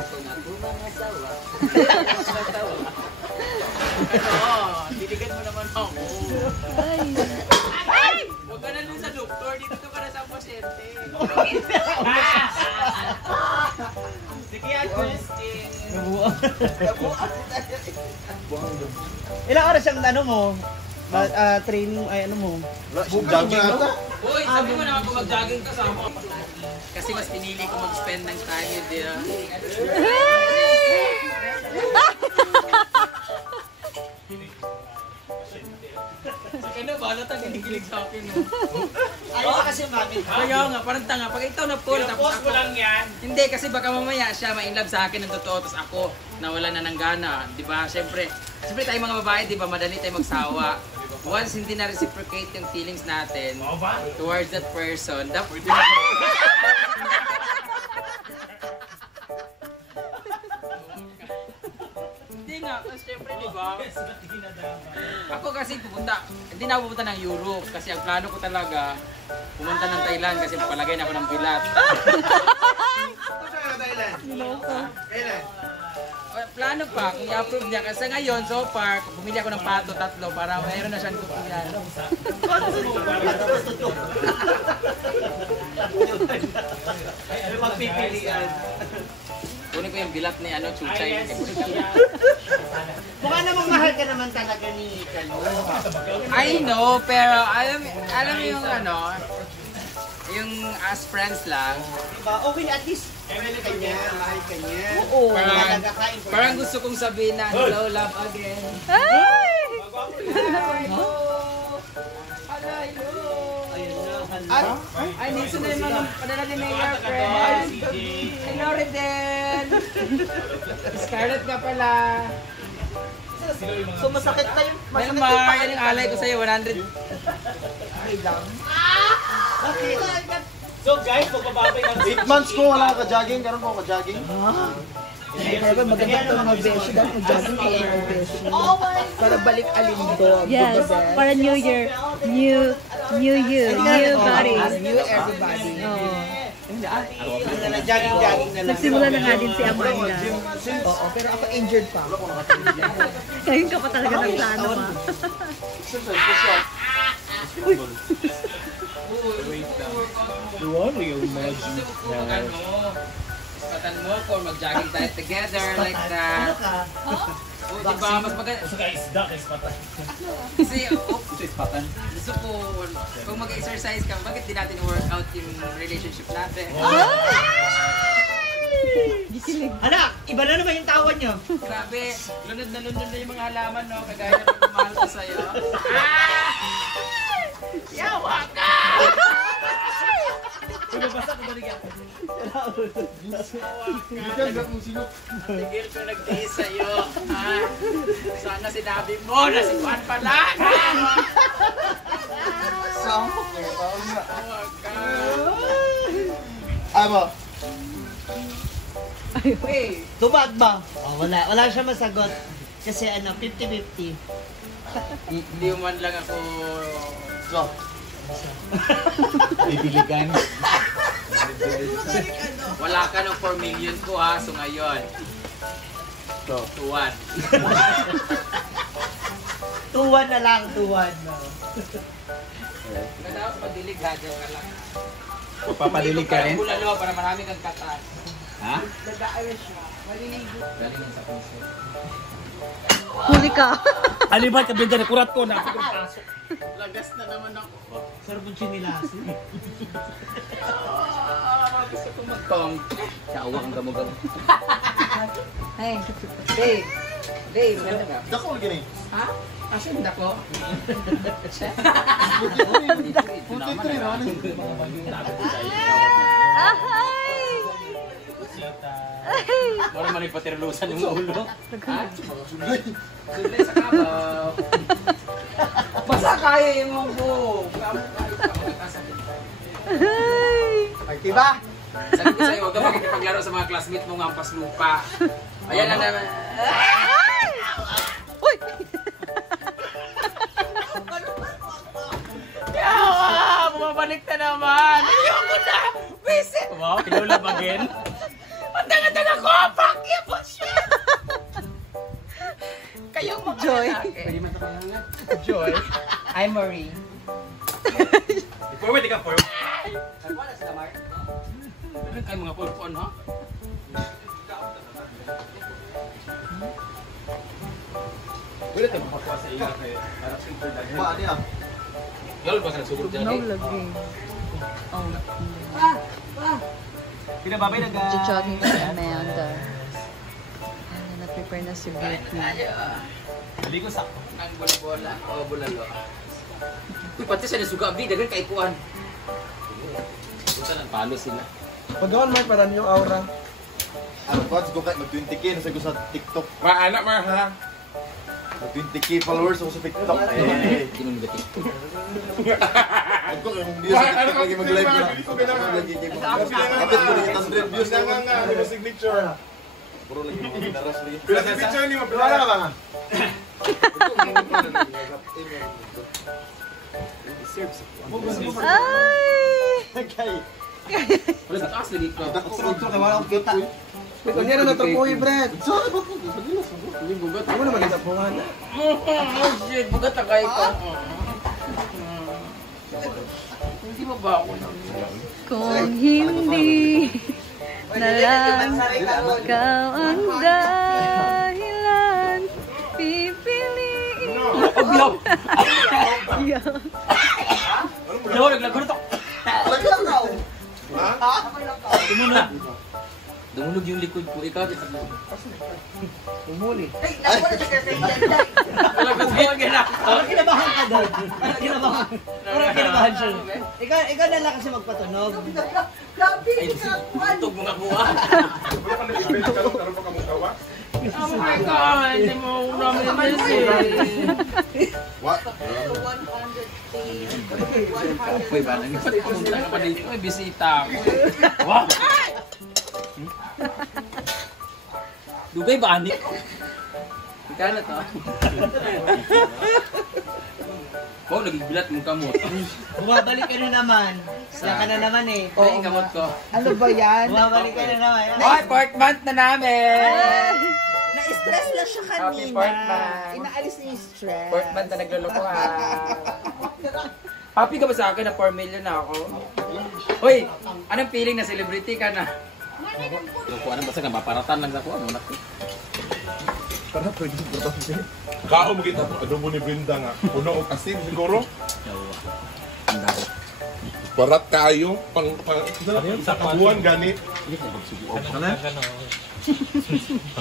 Ako mga sawa. Diligan mo naman ako. Ay! Huwag ka na dun sa doktor, dito ka na sa pasyente. Sige, Christine. Ilang oras ang ano mo? Training ay ano mo? Jogging ata. Uy, sabi mo naman kung mag-jogging ka sa ako. Kasi mas pinili ko mag-spend ng time with you. Ano ba? Ano tang ginigilig sa akin? Ayaw ka kasi mami. Kaya nga, parang tanga. Pag ikaw na full, tapos ako. Lang yan. Hindi, kasi baka mamaya siya ma-inlove sa akin ng totoo, tapos ako nawala na ng gana. Di ba? Siyempre tayong mga babae, di ba? Madali tayo magsawa. Once hindi na reciprocate yung feelings natin towards that person, dapat hindi nga, kasi syempre, di ba? Ako kasi hindi na ako pupunta ng Europe kasi ang plano ko talaga pumunta ng Thailand kasi palagay na ako ng bilat. Kailan? Plano pa, kung i-approve niya. Kasi ngayon, so far, bumili ako ng pato, 3 para mayroon na siyang kukuyan. Ano magpipilian? Kunin ko yung bilat ni Chuchay. Mukha namang mahal ka naman talaga ni Kalo. I know, pero alam mo yung yung as friends lang. Diba? Okay, at least mahal ka niya. Oo. Parang gusto kong sabihin na hello, love again. Ay! Ay, dito na yung mga padala ni Mayor, friend. Hello, Redel. Scarlett ka pala. So masakit na yung... Melmar, yan yung alay ko sa'yo, 100. Okay. So guys, magbababay ng 8 months ko wala ka jogging, karon ko ka jogging. Pero maganda ito mga beshi dahil mag-jogging ka lang mga beshi. Para balik alindog. Yes, para New Year. New body. New everybody. Oo. Jogging na lang. Nagsimula na nga din si Amanda. Oo, pero ako injured pa. Ngayon ka pa talaga nagplano ma. You want to imagine Patan mo ko, mag-jogging tayo together like that. Oh, diba? Mas maganda. Gusto ka isda, guys, patay. Kasi, gusto ko, kung mag-exercise ka, bakit di natin workout yung relationship natin? Anak, iba na naman yung tawa niyo. Grabe, lunod na yung mga halaman, no? Kagaya na pagmamahal ko sa'yo. Yawa ka! Basta ko balikan. Tigil ko nag-taste sa'yo. Sana sinabi mo na si Juan pala. Yawa ka. Aba. Wait. Tubag ba? Oh, wala siya masagot. Kasi 50-50. Hindi man lang ako... So. Ibiligan. Wala ka ng 4 million ko ha, so ngayon. So. 2-1. 2-1 na lang, 2-1. Dapat madilig ha, dyan ka lang. Papadilig ka rin? Bulalo para marami kang katas. Ha? Galing sa puso. Huli ka. Alibat ka binta na kurat ko na ako kung pasok. Lagas na naman ako. Sarap yung chinilas. Gusto ko mag-tong. Kawa ang gamo-gamo. Hey, Dave. Dave, ganda ka. Dako lagi ni. Ha? Asan na ko? Wala man ipatirlusan yung ulo. Ha? Sulay sa kabaw. Basta kaya yung mga buhok. Okay ba? Sabi ko sa'yo, huwag ka makikipaglaro sa mga classmate mo ng ampas lupa. Ayan na naman. Uy! Yawa! Bumabalik na naman! Ayoko na! Visit! Wow, kinulab again? Ang tanga-tanga ko! Fuck Joy. Joy. I'm Marie. Forward, ikaw forward. Wala sila, Mark. Meron kayo mga pulpon, ha? Pwede tayo makakuha sa iyo kay para sa introduction. Ba, niya. Yol, baka nagsugod dyan No eh. lagi. Oh. Pinababay na ga. Jogging si Amanda. Ano, na-prepare na si Britney. Dali ko sa Ang bola-bola o bulalo. Uy, pati sa nasuga, abdi, dagan kaikuan. Buta ng palo sila. Pagkawan Mark, para yung aura. Ano ko, ko kahit mag-20k na sa TikTok. Anak Mar ha. Mag-20k followers ako sa TikTok. Eh. Kinong gatik. Ako yung views sa TikTok lagi mag-live na. Kapit ko rin 800 views na nga. Signature. Puro lagi mga binaras lagi. Pero signature ni mo. Wala ka ba nga? Ay! Okay. Wala sa taas lagi ko. Ako kay wala akong kita. Kanya na natrapuhi, Brad. Sorry ba ko? Sabilas mo. Ako na magitapuhan. Oh shit, bugat na kayo ko. Hindi mo ba ako nang... Kung hindi na lang ikaw ang dahilan, pipiliin mo. Oblaw! Yeah. Yo, naglagot ako. Tumunog. Dumulog yung likod ko. Ikaw, Umuli. talagang ko gina. Kinabahan ka doon. Kinabahan. Parang kinabahan siya. Ikaw na lang kasi magpatunog. Ay, tug mga buwa. Oh my God, hindi mo namin What? Uy, ba nang pumunta ka pa dito? May bisita ako. Wow! Dugay ba, Ani? Ika na to. Oh, nagbibilat mong kamot. Bumabalik ka na naman. Yan ka na naman eh. Ay, kamot ko. Ano ba yan? Bumabalik ka na naman. Hoy, fourth month na namin! Na-stress lang siya Happy kanina. fourth month. Inaalis niya yung stress. Fourth month na naglulukuhan. Happy ka ba sa akin na 4 million na ako? Hoy, anong feeling na celebrity ka na? Lukuhan na basta nga, maparatan lang sa kuha. Muna ko. Parang pwede importante. Kao mo kita adobo ni Brenda nga. Puno og asin siguro. Parat kayo pang sa kabuan ganit.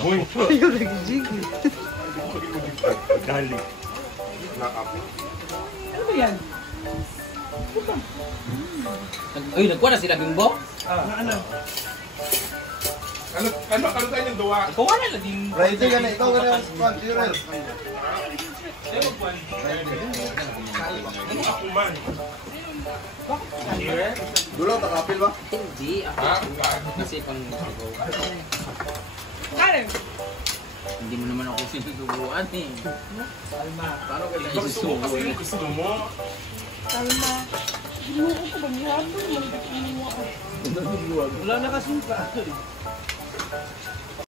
Hoy. Dali. Ano ba yan? Uy, nagkuha na sila bimbo? Ano tayo yung duwa? Ikaw wala laging... Friday ka na, ikaw ka na yung Tyrell. Ako man. Dulo, takapil ba? Hindi, ako. Kasi pang... Hindi mo naman ako sinusubuan eh. Salma. Paano ka lang Gusto mo kasi yung gusto mo. Salma. Ginuko ko ba niya? Wala na kasing pa.